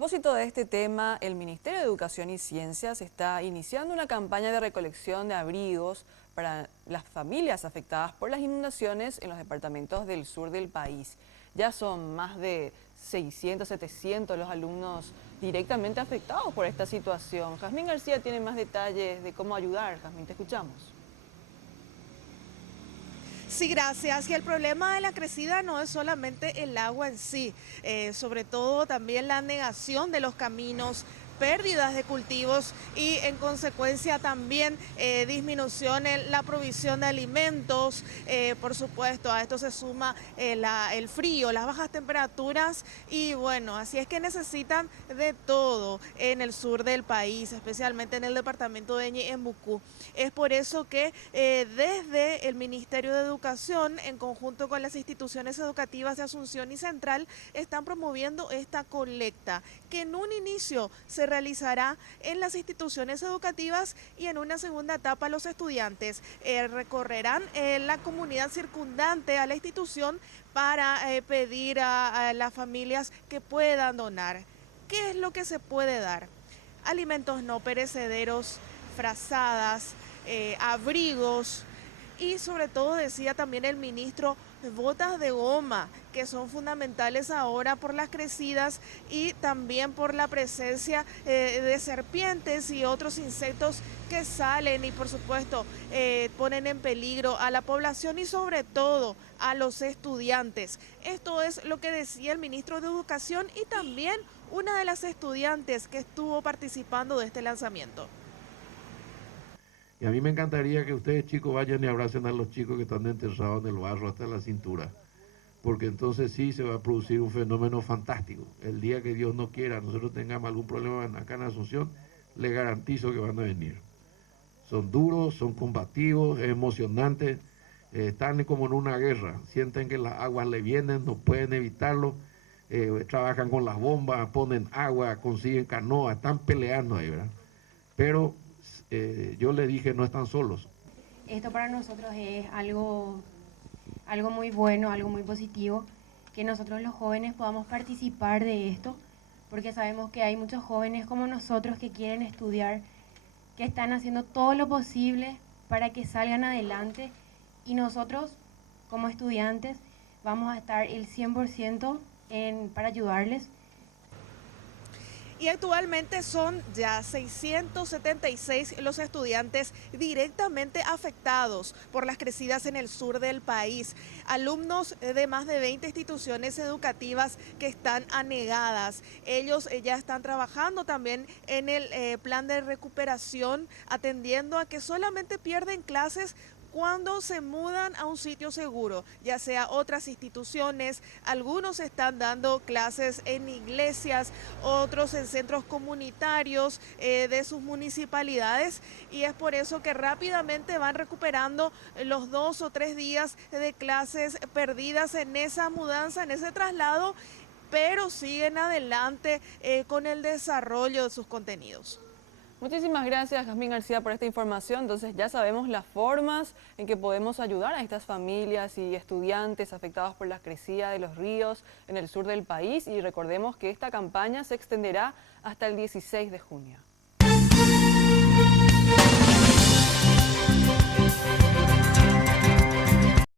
propósito de este tema, el Ministerio de Educación y Ciencias está iniciando una campaña de recolección de abrigos para las familias afectadas por las inundaciones en los departamentos del sur del país. Ya son más de 600, 700 los alumnos directamente afectados por esta situación. Jazmín García tiene más detalles de cómo ayudar. Jazmín, te escuchamos. Sí, gracias. Y el problema de la crecida no es solamente el agua en sí, sobre todo también la negación de los caminos, pérdidas de cultivos y en consecuencia también disminución en la provisión de alimentos. Por supuesto, a esto se suma el frío, las bajas temperaturas y bueno, así es que necesitan de todo en el sur del país, especialmente en el departamento de Ñeembucú. Es por eso que desde el Ministerio de Educación, en conjunto con las instituciones educativas de Asunción y Central, están promoviendo esta colecta, que en un inicio se realizará en las instituciones educativas y en una segunda etapa los estudiantes recorrerán la comunidad circundante a la institución para pedir a las familias que puedan donar. ¿Qué es lo que se puede dar? Alimentos no perecederos, frazadas, abrigos y sobre todo decía también el ministro, botas de goma, que son fundamentales ahora por las crecidas y también por la presencia de serpientes y otros insectos que salen y por supuesto ponen en peligro a la población y sobre todo a los estudiantes. Esto es lo que decía el ministro de Educación y también una de las estudiantes que estuvo participando de este lanzamiento. Y a mí me encantaría que ustedes chicos vayan y abracen a los chicos que están enterrados en el barro hasta la cintura, porque entonces sí se va a producir un fenómeno fantástico. El día que Dios no quiera, nosotros tengamos algún problema acá en Asunción, les garantizo que van a venir. Son duros, son combativos, emocionantes, están como en una guerra, sienten que las aguas le vienen, no pueden evitarlo, trabajan con las bombas, ponen agua, consiguen canoas, están peleando ahí, ¿verdad? Pero yo le dije, no están solos. Esto para nosotros es algo muy bueno, algo muy positivo, que nosotros los jóvenes podamos participar de esto, porque sabemos que hay muchos jóvenes como nosotros que quieren estudiar, que están haciendo todo lo posible para que salgan adelante y nosotros como estudiantes vamos a estar el 100% para ayudarles. Y actualmente son ya 676 los estudiantes directamente afectados por las crecidas en el sur del país. Alumnos de más de 20 instituciones educativas que están anegadas. Ellos ya están trabajando también en el plan de recuperación, atendiendo a que solamente pierden clases cuando se mudan a un sitio seguro, ya sea otras instituciones, algunos están dando clases en iglesias, otros en centros comunitarios de sus municipalidades y es por eso que rápidamente van recuperando los 2 o 3 días de clases perdidas en esa mudanza, en ese traslado, pero siguen adelante con el desarrollo de sus contenidos. Muchísimas gracias, Jazmín García, por esta información. Entonces ya sabemos las formas en que podemos ayudar a estas familias y estudiantes afectados por la crecida de los ríos en el sur del país. Y recordemos que esta campaña se extenderá hasta el 16 de junio.